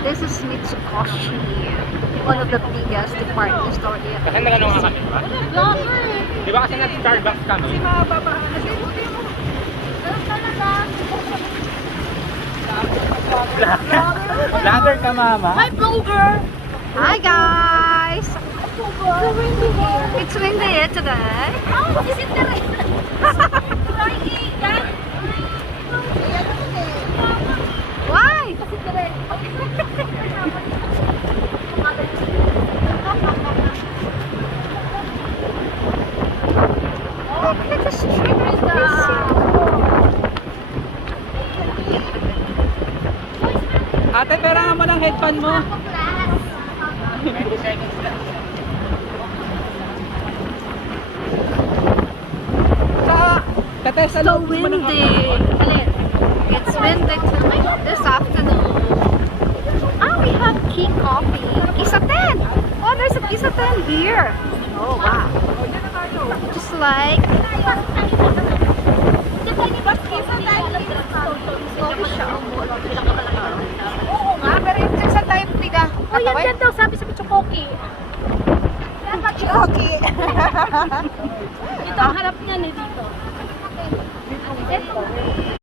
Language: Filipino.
This is Mitsukoshi, one of the biggest department store here. Kasi nagano nga kami, di ba? Di ba kasi nag-Starbucks kami? Vlogger ka, mama? Hi, vlogger! Hi guys! It's windy here today. Oh, is it the rain? Why? Oh, look at the street. Ate, pera mo ng headband mo. 20 seconds lang. So windy. It's windy tonight, this afternoon. Ah, we have key coffee. Isaten. Oh, there's a Isaten here. Oh, wow. Just like coffee shop. Oo nga, pero yung sa tayo tiga. Oh, yan daw, sabi sa Pichokoki. Choki. Ito, ang harap niyan eh dito. Ito.